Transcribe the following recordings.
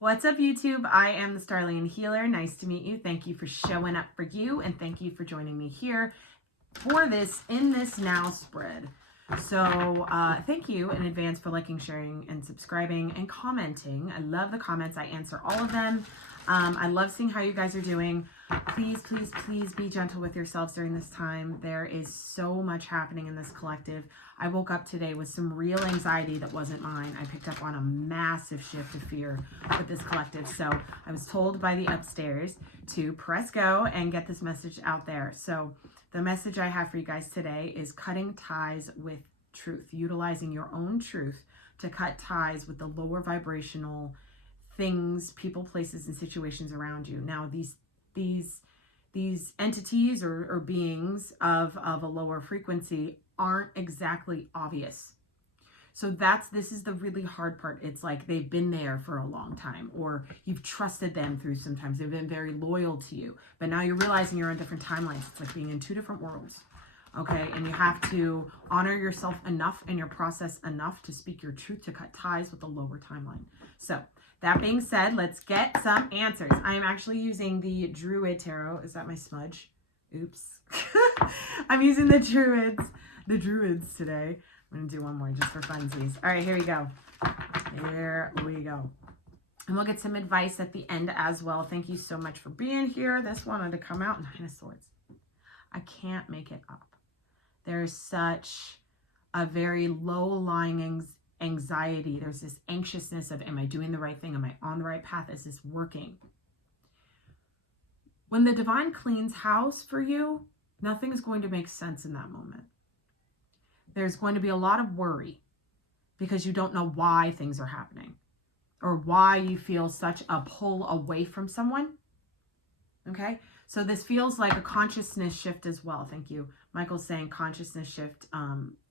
What's up, YouTube? I am the Starlian Healer. Nice to meet you. Thank you for showing up for you, and thank you for joining me here for this In This Now spread. So thank you in advance for liking, sharing, and subscribing and commenting. I love the comments. I answer all of them. I love seeing how you guys are doing. Please, please, please be gentle with yourselves during this time. There is so much happening in this collective. I woke up today with some real anxiety that wasn't mine. I picked up on a massive shift of fear with this collective. So I was told by the upstairs to press go and get this message out there. So the message I have for you guys today is cutting ties with truth, utilizing your own truth to cut ties with the lower vibrational things, people, places, and situations around you. Now, these entities or beings of a lower frequency aren't exactly obvious. So this is the really hard part. It's like they've been there for a long time, or you've trusted them through sometimes. They've been very loyal to you, but now you're realizing you're on different timelines. It's like being in two different worlds. Okay, and you have to honor yourself enough and your process enough to speak your truth to cut ties with the lower timeline. So that being said, let's get some answers. I am actually using the Druid Tarot. Is that my smudge? Oops. I'm using the Druids today. I'm going to do one more just for funsies. All right, here we go. Here we go. And we'll get some advice at the end as well. Thank you so much for being here. This wanted to come out. Nine of Swords. I can't make it up. There's such a very low-lying anxiety. There's this anxiousness of, am I doing the right thing? Am I on the right path? Is this working? When the divine cleans house for you, nothing is going to make sense in that moment. There's going to be a lot of worry because you don't know why things are happening or why you feel such a pull away from someone. Okay? So this feels like a consciousness shift as well. Thank you. Michael's saying consciousness shift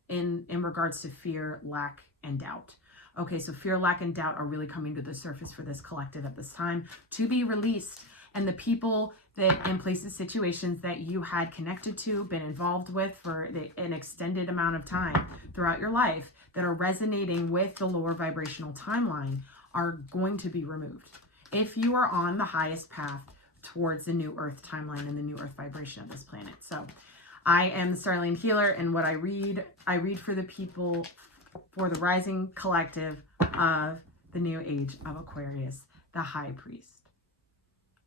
in regards to fear, lack, and doubt. Okay, so fear, lack, and doubt are really coming to the surface for this collective at this time to be released. And the people that in places, situations that you had connected to, been involved with for an extended amount of time throughout your life that are resonating with the lower vibrational timeline are going to be removed. If you are on the highest path towards the new earth timeline and the new earth vibration of this planet. So I am the Starlian Healer, and what I read for the people for the rising collective of the new age of Aquarius, the High Priest.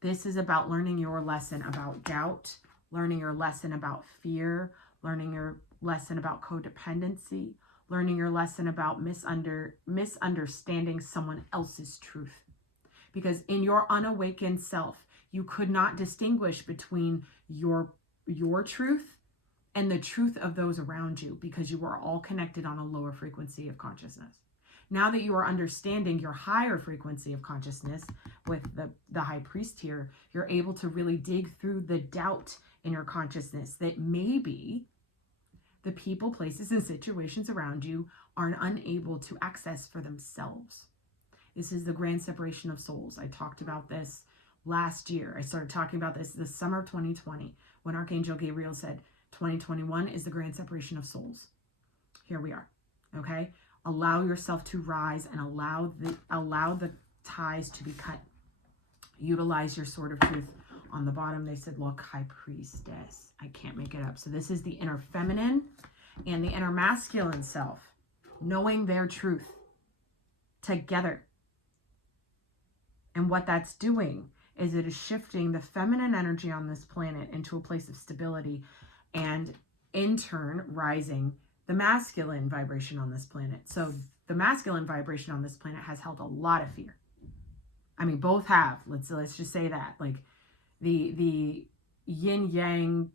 This is about learning your lesson about doubt, learning your lesson about fear, learning your lesson about codependency, learning your lesson about misunderstanding someone else's truth. Because in your unawakened self, you could not distinguish between your truth and the truth of those around you because you are all connected on a lower frequency of consciousness. Now that you are understanding your higher frequency of consciousness with the High Priest here, you're able to really dig through the doubt in your consciousness that maybe the people, places, and situations around you are unable to access for themselves. This is the grand separation of souls. I talked about this last year. I started talking about this summer of 2020 when Archangel Gabriel said 2021 is the grand separation of souls. Here we are. Okay? Allow yourself to rise and allow the ties to be cut. Utilize your sword of truth. On the bottom, they said, look, High Priestess. I can't make it up. So this is the inner feminine and the inner masculine self, knowing their truth together. And what that's doing is it is shifting the feminine energy on this planet into a place of stability and in turn rising the masculine vibration on this planet. So the masculine vibration on this planet has held a lot of fear. I mean, both have. Let's just say that. Like the yin yang,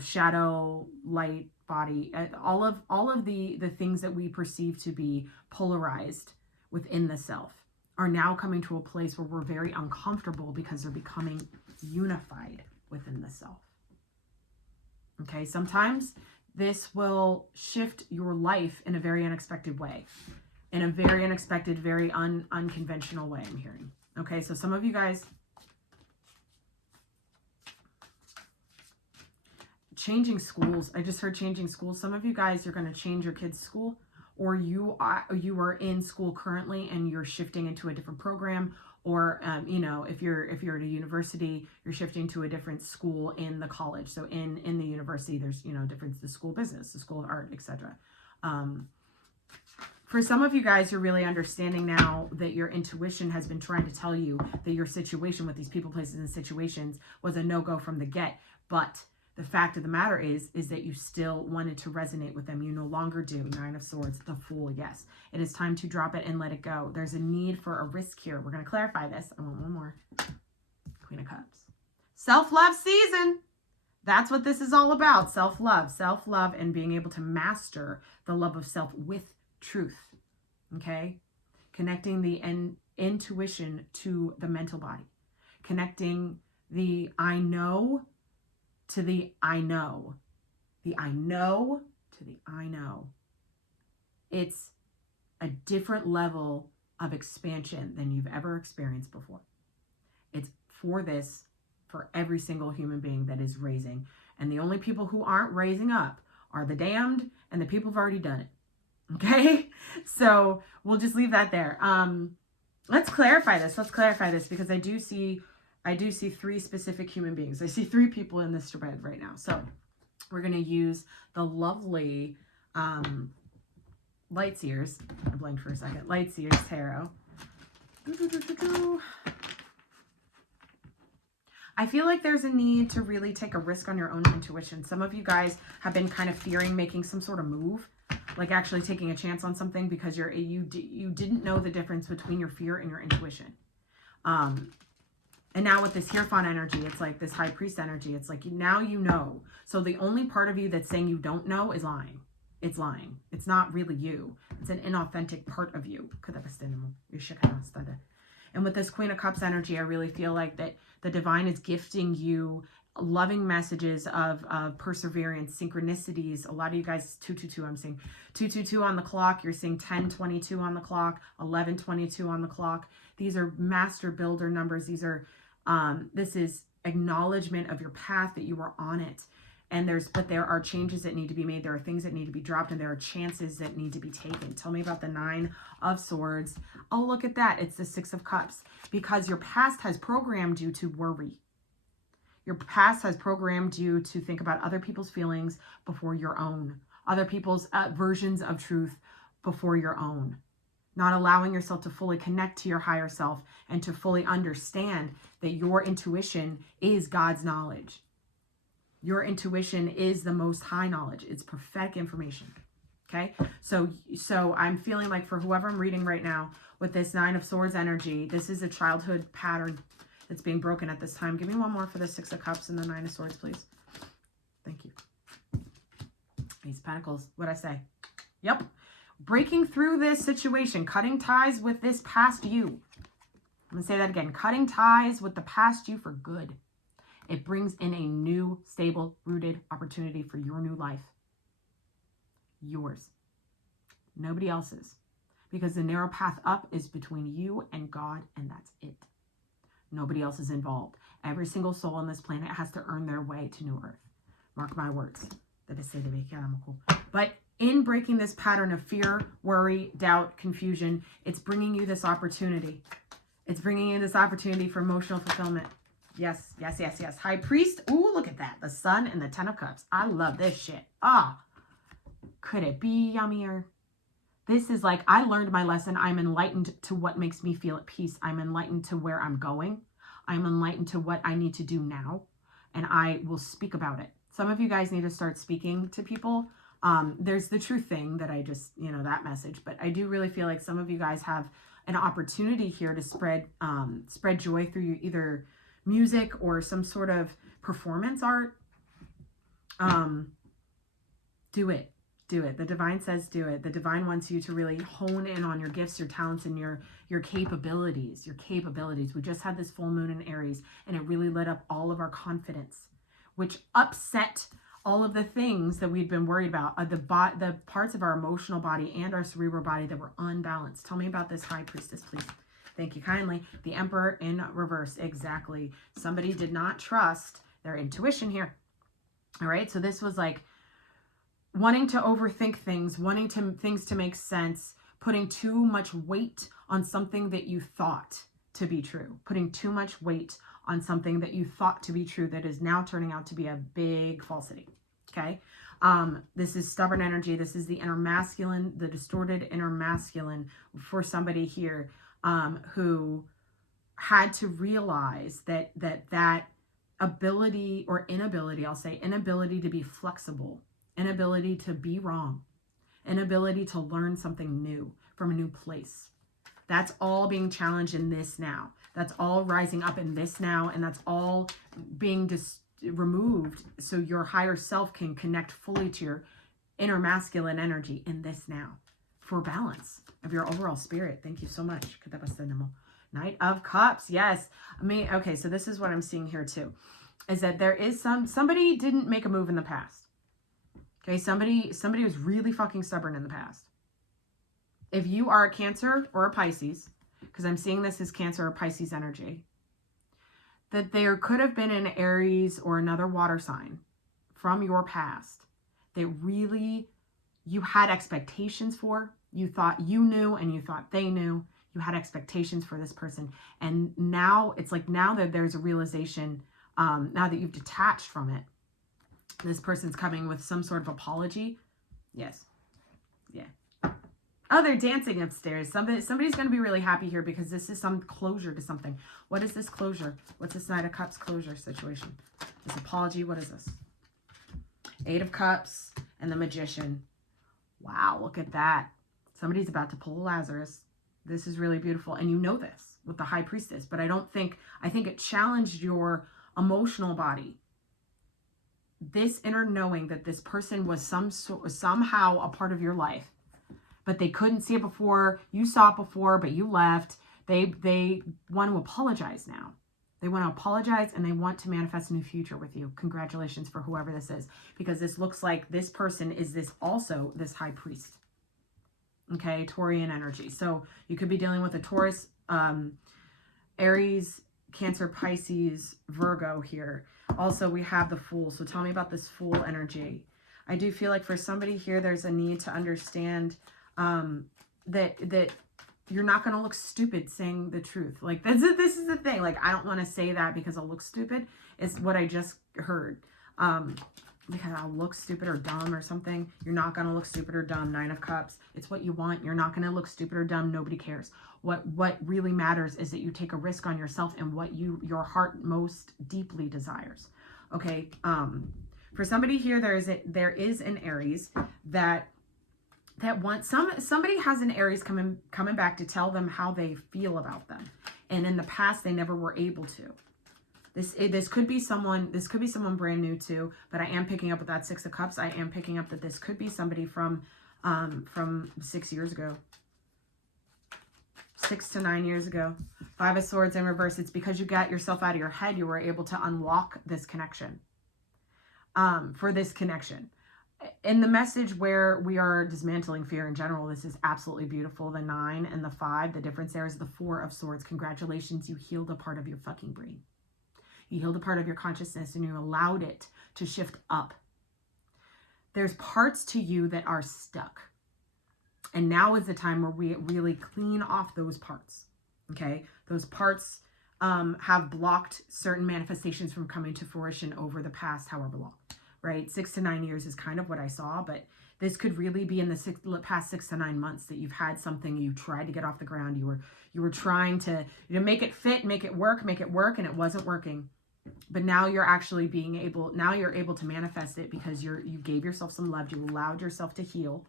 shadow, light, body, all of the things that we perceive to be polarized within the self are now coming to a place where we're very uncomfortable because they're becoming unified within the self. Okay, sometimes this will shift your life in a very unexpected way, in a very unexpected, very unconventional way, I'm hearing. Okay, so some of you guys, changing schools. I just heard changing schools. Some of you guys are going to change your kids' school, or you are in school currently and you're shifting into a different program, or you know, if you're at a university, you're shifting to a different school in the college. So in the university, there's, you know, difference, the school of business, the school of art, etc. For some of you guys, you're really understanding now that your intuition has been trying to tell you that your situation with these people, places, and situations was a no-go from the get. But the fact of the matter is that you still wanted to resonate with them. You no longer do. Nine of Swords, the Fool, yes. It is time to drop it and let it go. There's a need for a risk here. We're going to clarify this. I want one more. Queen of Cups. Self-love season. That's what this is all about. Self-love, and being able to master the love of self with truth. Okay? Connecting the intuition to the mental body. Connecting the I know to the I know. The I know to the I know. It's a different level of expansion than you've ever experienced before. It's for every single human being that is raising. And the only people who aren't raising up are the damned and the people who've already done it. Okay? So we'll just leave that there. Let's clarify this because I do see 3 specific human beings. I see 3 people in this thread right now. So we're going to use the lovely Lightseers. I blanked for a second. Lightseers Tarot. I feel like there's a need to really take a risk on your own intuition. Some of you guys have been kind of fearing making some sort of move, like actually taking a chance on something, because you didn't know the difference between your fear and your intuition. And now with this Hierophant energy, it's like this High Priest energy. It's like now you know. So the only part of you that's saying you don't know is lying. It's lying. It's not really you. It's an inauthentic part of you. And with this Queen of Cups energy, I really feel like that the divine is gifting you loving messages of perseverance, synchronicities. A lot of you guys, 222, I'm seeing 222 on the clock. You're seeing 1022 on the clock, 1122 on the clock. These are master builder numbers. These are, this is acknowledgement of your path, that you were on it. And but there are changes that need to be made. There are things that need to be dropped, and there are chances that need to be taken. Tell me about the 9 of Swords. Oh, look at that. It's the 6 of Cups, because your past has programmed you to worry. Your past has programmed you to think about other people's feelings before your own, other people's versions of truth before your own, not allowing yourself to fully connect to your higher self and to fully understand that your intuition is God's knowledge. Your intuition is the most high knowledge. It's prophetic information. Okay? So I'm feeling like for whoever I'm reading right now with this 9 of Swords energy, this is a childhood pattern that's being broken at this time. Give me one more for the 6 of Cups and the 9 of Swords, please. Thank you. Ace of Pentacles. What'd I say? Yep. Breaking through this situation, cutting ties with this past you. I'm going to say that again. Cutting ties with the past you for good. It brings in a new, stable, rooted opportunity for your new life. Yours. Nobody else's. Because the narrow path up is between you and God, and that's it. Nobody else is involved. Every single soul on this planet has to earn their way to New Earth. Mark my words. But in breaking this pattern of fear, worry, doubt, confusion, it's bringing you this opportunity. It's bringing you this opportunity for emotional fulfillment. Yes, yes, yes, yes. High Priest. Ooh, look at that. The Sun and the 10 of Cups. I love this shit. Could it be yummier? This is like, I learned my lesson. I'm enlightened to what makes me feel at peace. I'm enlightened to where I'm going. I'm enlightened to what I need to do now. And I will speak about it. Some of you guys need to start speaking to people. There's the truth thing that I just, that message. But I do really feel like some of you guys have an opportunity here to spread joy through your either music or some sort of performance art. Do it. The divine says do it. The divine wants you to really hone in on your gifts, your talents, and your capabilities. We just had this full moon in Aries, and it really lit up all of our confidence, which upset all of the things that we'd been worried about, the parts of our emotional body and our cerebral body that were unbalanced. Tell me about this High Priestess, please. Thank you kindly. The Emperor in reverse. Exactly. Somebody did not trust their intuition here. All right. So this was like, wanting to overthink things, wanting things to make sense, putting too much weight on something that you thought to be true, putting too much weight on something that you thought to be true that is now turning out to be a big falsity. Okay. This is stubborn energy. This is the inner masculine, the distorted inner masculine for somebody here who had to realize that ability or inability, I'll say inability to be flexible, inability to be wrong, inability to learn something new from a new place. That's all being challenged in this now. That's all rising up in this now, and that's all being removed so your higher self can connect fully to your inner masculine energy in this now for balance of your overall spirit. Thank you so much. Knight of Cups. Yes. I mean, okay, so this is what I'm seeing here too, is that there is somebody didn't make a move in the past. Okay, somebody was really fucking stubborn in the past. If you are a Cancer or a Pisces, because I'm seeing this as Cancer or Pisces energy, that there could have been an Aries or another water sign from your past that really you had expectations for. You thought you knew and you thought they knew. You had expectations for this person. And now it's like, now that there's a realization, now that you've detached from it, this person's coming with some sort of apology. Yes. Yeah. Oh, they're dancing upstairs. Somebody's going to be really happy here because this is some closure to something. What is this closure? What's this Knight of Cups closure situation? This apology, what is this? Eight of Cups and the Magician. Wow, look at that. Somebody's about to pull a Lazarus. This is really beautiful. And you know this with the High Priestess, but I think it challenged your emotional body. This inner knowing that this person was somehow a part of your life, but they couldn't see it before. You saw it before, but you left. They want to apologize now. They want to apologize and they want to manifest a new future with you. Congratulations for whoever this is, because this looks like this person is this High Priest. Okay, Taurian energy. So you could be dealing with a Taurus, Aries, Cancer, Pisces, Virgo here. Also, we have the Fool. So tell me about this Fool energy. I do feel like for somebody here, there's a need to understand that you're not going to look stupid saying the truth. Like, this is the thing. Like, I don't want to say that because I'll look stupid. It's what I just heard. Because I'll look stupid or dumb or something. You're not going to look stupid or dumb. Nine of Cups. It's what you want. You're not going to look stupid or dumb. Nobody cares. What really matters is that you take a risk on yourself and what your heart most deeply desires. Okay. For somebody here, there is an Aries that wants somebody has an Aries coming back to tell them how they feel about them. And in the past, they never were able to. This could be someone brand new too, but I am picking up with that Six of Cups. I am picking up that this could be somebody from 6 years ago. 6 to 9 years ago. Five of Swords in reverse. It's because you got yourself out of your head. You were able to unlock this connection. For this connection. In the message where we are dismantling fear in general, this is absolutely beautiful. The 9 and the 5, the difference there is the 4 of Swords. Congratulations, you healed a part of your fucking brain. You healed a part of your consciousness and you allowed it to shift up. There's parts to you that are stuck. And now is the time where we really clean off those parts. Okay? Those parts have blocked certain manifestations from coming to fruition over the past however long. Right? 6 to 9 years is kind of what I saw, but this could really be in the past 6 to 9 months that you've had something you tried to get off the ground. You were trying to make it fit, make it work, and it wasn't working. But now you're actually you're able to manifest it because you gave yourself some love. You allowed yourself to heal.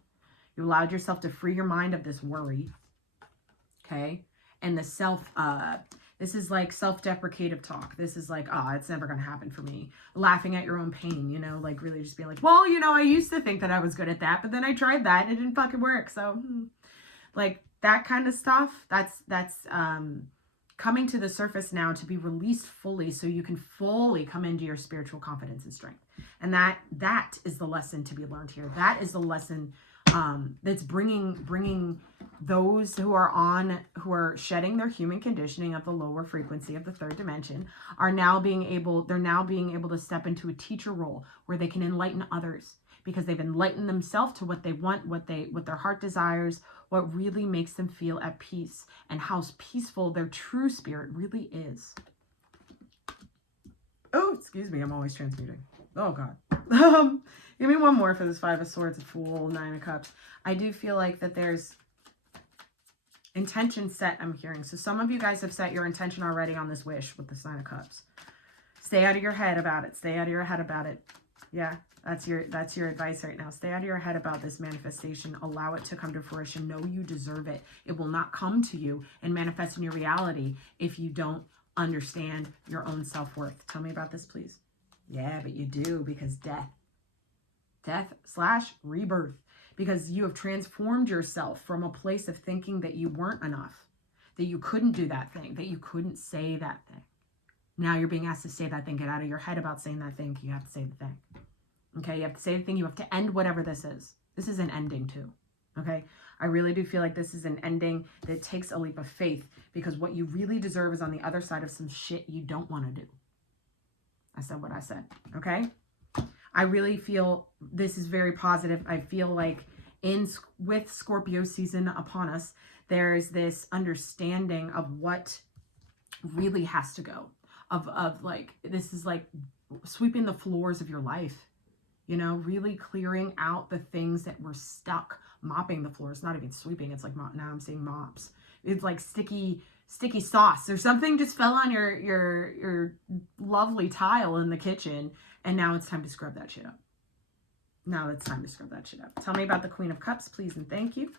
You allowed yourself to free your mind of this worry. Okay? And this is like self-deprecative talk. This is like, oh, it's never going to happen for me. Laughing at your own pain, like really just being like, well, I used to think that I was good at that, but then I tried that and it didn't fucking work. So like that kind of stuff, that's coming to the surface now to be released fully so you can fully come into your spiritual confidence and strength. And that is the lesson to be learned here. That is the lesson that's bringing those who are shedding their human conditioning of the lower frequency of the third dimension are now being able to step into a teacher role where they can enlighten others. because they've enlightened themselves to what they want, what their heart desires, what really makes them feel at peace, and how peaceful their true spirit really is. Oh, excuse me, I'm always transmuting. Oh, God. Give me one more for this Five of Swords, a Fool, Nine of Cups. I do feel like that there's intention set, I'm hearing. So some of you guys have set your intention already on this wish with the Nine of Cups. Stay out of your head about it. Stay out of your head about it. Yeah, that's your advice right now. Stay out of your head about this manifestation. Allow it to come to fruition. Know you deserve it. It will not come to you and manifest in your reality if you don't understand your own self-worth. Tell me about this, please. Yeah, but you do, because death/rebirth, because you have transformed yourself from a place of thinking that you weren't enough, that you couldn't do that thing, that you couldn't say that thing. Now you're being asked to say that thing. Get out of your head about saying that thing. You have to say the thing. Okay, you have to say the thing. You have to end whatever this is. This is an ending too. Okay, I really do feel like this is an ending that takes a leap of faith, because what you really deserve is on the other side of some shit you don't want to do. I said what I said. Okay, I really feel this is very positive. I feel like with Scorpio season upon us, there's this understanding of what really has to go. Of like, this is like sweeping the floors of your life, you know, really clearing out the things that were stuck, mopping the floors, not even sweeping. It's like, now I'm saying mops. It's like sticky sauce or something just fell on your lovely tile in the kitchen. And now it's time to scrub that shit up. Now it's time to scrub that shit up. Tell me about the Queen of Cups, please, and thank you.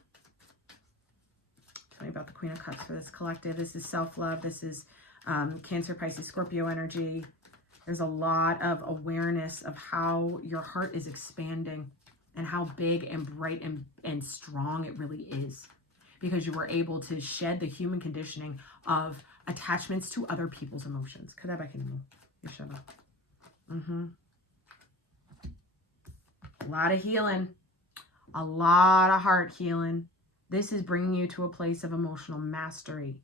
Tell me about the Queen of Cups for this collective. This is self-love. This is Cancer, Pisces, Scorpio energy. There's a lot of awareness of how your heart is expanding and how big and bright and strong it really is, because you were able to shed the human conditioning of attachments to other people's emotions. A lot of healing, a lot of heart healing. This is bringing you to a place of emotional mastery.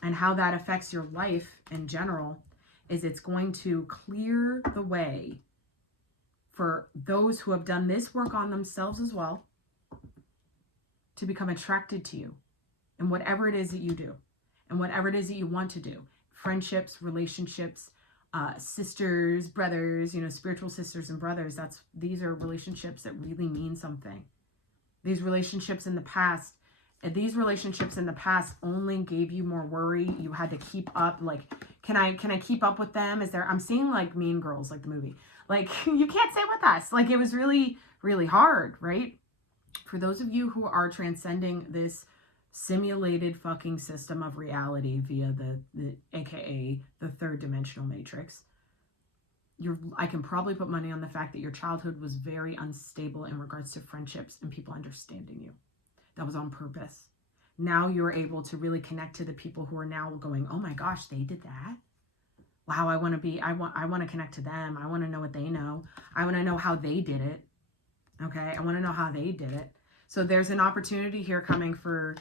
And how that affects your life in general is it's going to clear the way for those who have done this work on themselves as well to become attracted to you and whatever it is that you do and whatever it is that you want to do. Friendships, relationships, sisters, brothers, you know, spiritual sisters and brothers. These are relationships that really mean something. These relationships in the past only gave you more worry. You had to keep up. Like, can I keep up with them? I'm seeing like Mean Girls, like the movie. Like, you can't stay with us. Like, it was really, really hard, right? For those of you who are transcending this simulated fucking system of reality via the AKA the third dimensional matrix, I can probably put money on the fact that your childhood was very unstable in regards to friendships and people understanding you. That was on purpose. Now you're able to really connect to the people who are now going, oh my gosh, they did that. Wow, I want to connect to them. I want to know what they know. I want to know how they did it. Okay, I want to know how they did it. So there's an opportunity here coming for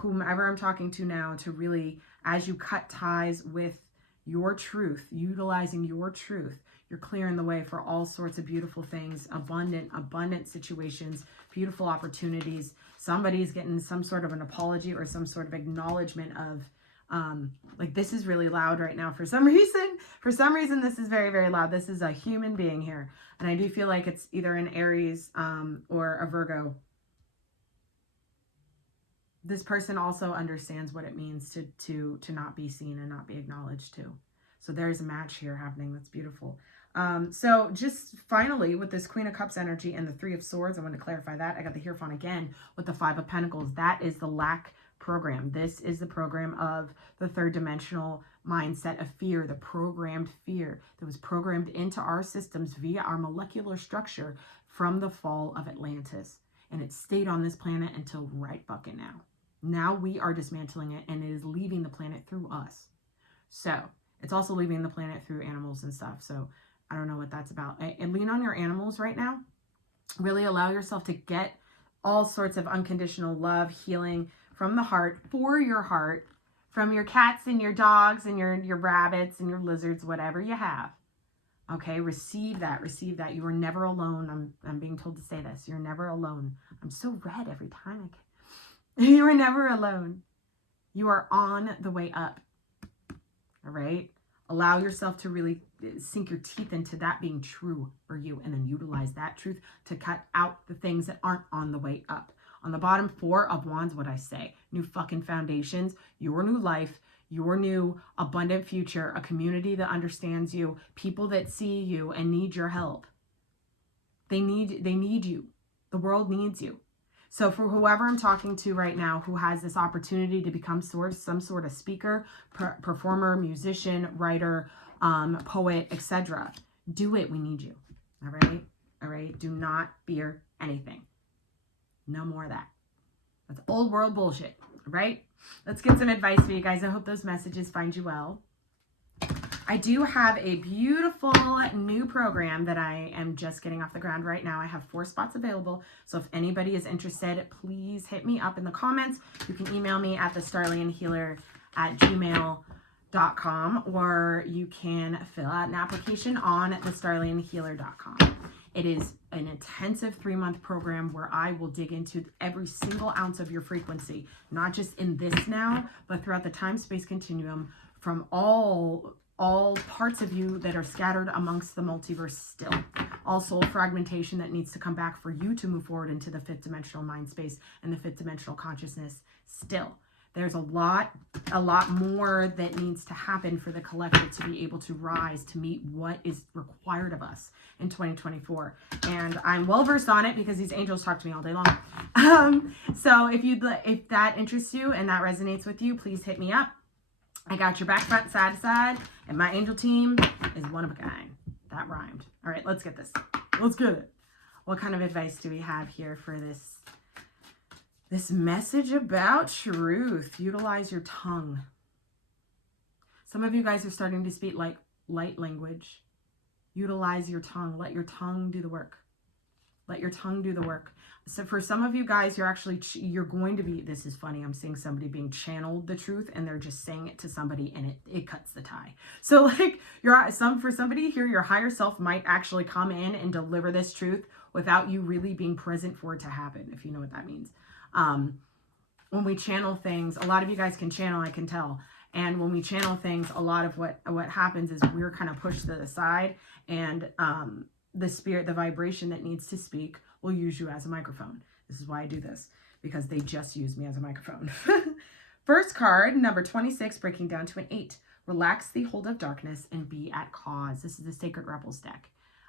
whomever I'm talking to now to really, as you cut ties with your truth, utilizing your truth, you're clearing the way for all sorts of beautiful things, abundant situations, beautiful opportunities. Somebody's getting some sort of an apology or some sort of acknowledgement of, like, this is really loud right now for some reason. For some reason, this is very, very loud. This is a human being here. And I do feel like it's either an Aries or a Virgo. This person also understands what it means to not be seen and not be acknowledged too. So there's a match here happening. That's beautiful. So just finally, with this Queen of Cups energy and the Three of Swords, I want to clarify that. I got the Hierophant again with the Five of Pentacles. That is the lack program. This is the program of the third dimensional mindset of fear, the programmed fear that was programmed into our systems via our molecular structure from the fall of Atlantis. And it stayed on this planet until right fucking now. Now we are dismantling it, and it is leaving the planet through us. So it's also leaving the planet through animals and stuff. So I don't know what that's about. And lean on your animals right now. Really allow yourself to get all sorts of unconditional love, healing from the heart, for your heart, from your cats and your dogs and your rabbits and your lizards, whatever you have. Okay, receive that, receive that. You are never alone. I'm being told to say this. You're never alone. I'm so red every time. You are never alone. You are on the way up. All right? Allow yourself to really sink your teeth into that being true for you, and then utilize that truth to cut out the things that aren't on the way up. On the bottom 4 of Wands, what I say, new fucking foundations, your new life, your new abundant future, a community that understands you, people that see you and need your help. They need you. The world needs you. So for whoever I'm talking to right now who has this opportunity to become some sort of speaker, performer, musician, writer, poet, etc., do it. We need you. All right? All right? Do not fear anything. No more of that. That's old world bullshit. All right? Let's get some advice for you guys. I hope those messages find you well. I do have a beautiful new program that I am just getting off the ground right now. I have 4 spots available. So if anybody is interested, please hit me up in the comments. You can email me at thestarlianhealer@gmail.com, or you can fill out an application on thestarlianhealer.com. It is an intensive 3-month program where I will dig into every single ounce of your frequency, not just in this now, but throughout the time-space continuum, from all parts of you that are scattered amongst the multiverse still. All soul fragmentation that needs to come back for you to move forward into the 5th dimensional mind space and the 5th dimensional consciousness still. There's a lot more that needs to happen for the collective to be able to rise to meet what is required of us in 2024. And I'm well versed on it because these angels talk to me all day long. So if that interests you and that resonates with you, please hit me up. I got your back, front, side to side, and my angel team is one of a kind. That rhymed. All right, let's get this. Let's get it. What kind of advice do we have here for this message about truth? Utilize your tongue. Some of you guys are starting to speak like light language. Utilize your tongue. Let your tongue do the work. Let your tongue do the work. So for some of you guys, you're going to be, this is funny, I'm seeing somebody being channeled the truth and they're just saying it to somebody and it cuts the tie. So like for somebody here, your higher self might actually come in and deliver this truth without you really being present for it to happen, if you know what that means. When we channel things, a lot of you guys can channel, I can tell. And when we channel things, a lot of what happens is we're kind of pushed to the side, and the spirit, the vibration that needs to speak will use you as a microphone. This is why I do this, because they just use me as a microphone. First card, number 26, breaking down to an 8. Relax the hold of darkness and be at cause. This is the Sacred Rebels deck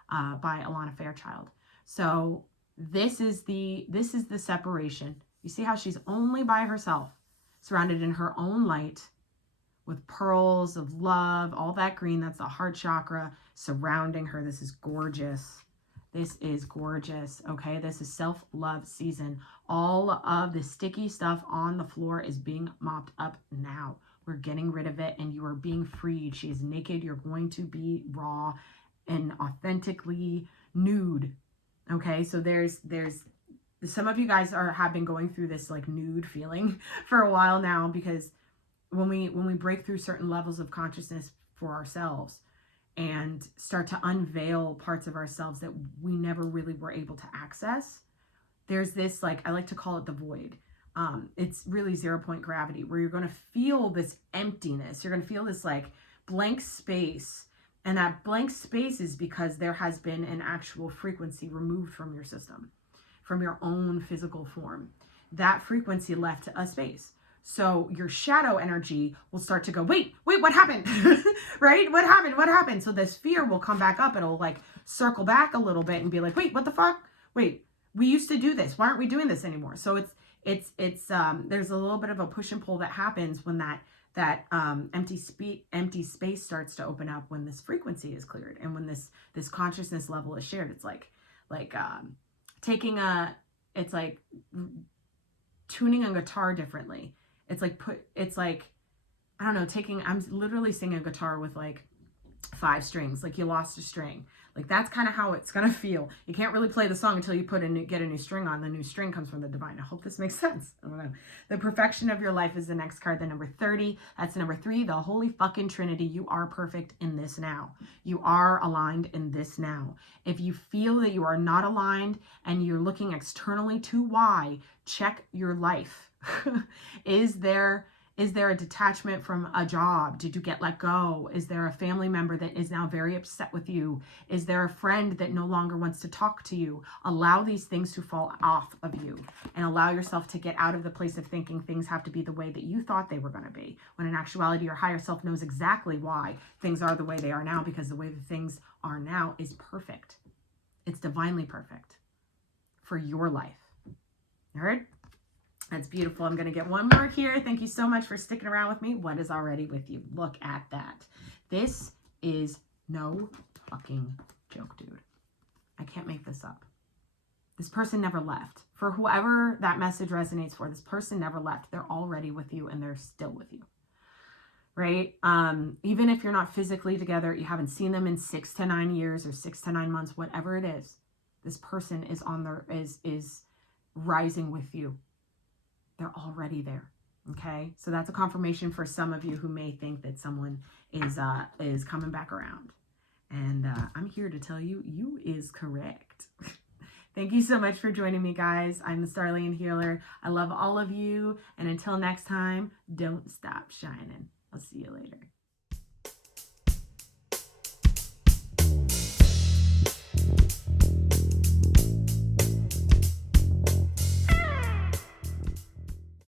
by Alana Fairchild. So this is the separation. You see how she's only by herself, surrounded in her own light, with pearls of love, all that green, that's the heart chakra surrounding her. This is gorgeous. This is gorgeous, okay? This is self-love season. All of the sticky stuff on the floor is being mopped up now. We're getting rid of it, and you are being freed. She is naked. You're going to be raw and authentically nude, okay? So there's some of you guys have been going through this like nude feeling for a while now, because when we break through certain levels of consciousness for ourselves and start to unveil parts of ourselves that we never really were able to access, there's this, like, I like to call it the void. It's really 0-point gravity, where you're going to feel this emptiness. You're going to feel this like blank space. And that blank space is because there has been an actual frequency removed from your system, from your own physical form. That frequency left a space. So your shadow energy will start to go, wait, what happened? Right? What happened? So this fear will come back up. It'll like circle back a little bit and be like, wait, what the fuck? Wait, we used to do this. Why aren't we doing this anymore? So it's there's a little bit of a push and pull that happens when that empty space starts to open up, when this frequency is cleared and when this consciousness level is shared. It's like tuning a guitar differently. It's like I don't know, I'm literally singing a guitar with like 5 strings, like you lost a string. Like that's kind of how it's going to feel. You can't really play the song until you get a new string on. The new string comes from the divine. I hope this makes sense. I don't know. The perfection of your life is the next card, the number 30. That's the number 3, the holy fucking trinity. You are perfect in this now. You are aligned in this now. If you feel that you are not aligned and you're looking externally to why, check your life. Is there a detachment from a job? Did you get let go? Is there a family member that is now very upset with you? Is there a friend that no longer wants to talk to you? Allow these things to fall off of you and allow yourself to get out of the place of thinking things have to be the way that you thought they were going to be. When in actuality, your higher self knows exactly why things are the way they are now, because the way that things are now is perfect. It's divinely perfect for your life. All right? That's beautiful. I'm going to get one more here. Thank you so much for sticking around with me. What is already with you? Look at that. This is no fucking joke, dude. I can't make this up. This person never left. For whoever that message resonates for, this person never left. They're already with you and they're still with you. Right? Even if you're not physically together, you haven't seen them in 6 to 9 years or 6 to 9 months, whatever it is, this person is on their, is rising with you. They're already there. Okay. So that's a confirmation for some of you who may think that someone is coming back around. And I'm here to tell you, you is correct. Thank you so much for joining me, guys. I'm the Starlian Healer. I love all of you. And until next time, don't stop shining. I'll see you later.